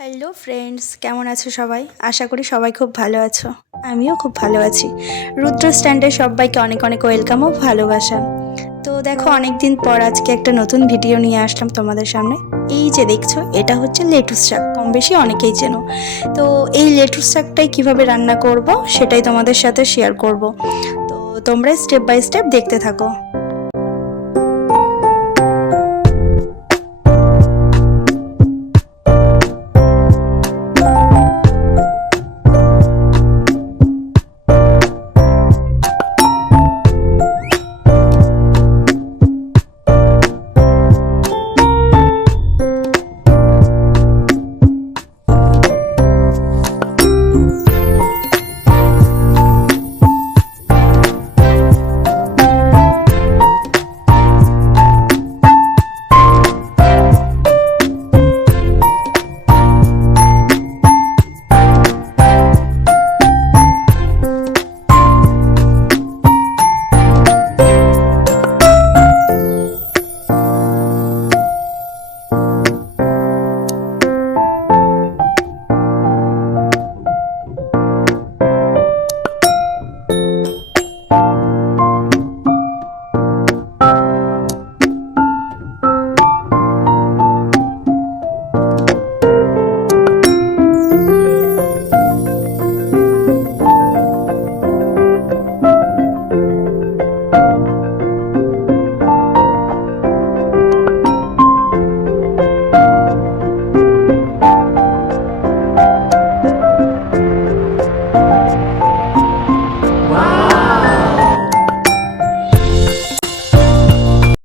Hello friends, কেমন আছো সবাই? আশা করি সবাই খুব ভালো আছো। আমিও খুব ভালো আছি। রুদ্র স্ট্যান্ডে সবাইকে অনেক অনেক ওয়েলকাম ও ভালোবাসা। তো দেখো, অনেক দিন পর আজকে একটা নতুন ভিডিও নিয়ে আসলাম তোমাদের সামনে। এই যে দেখছো, এটা হচ্ছে লেটুস শাক। কম বেশি অনেকেই চেনো। তো এই লেটুস শাকটাই কিভাবে রান্না করব সেটাই তোমাদের সাথে শেয়ার করব। তো তোমরা স্টেপ বাই স্টেপ দেখতে থাকো।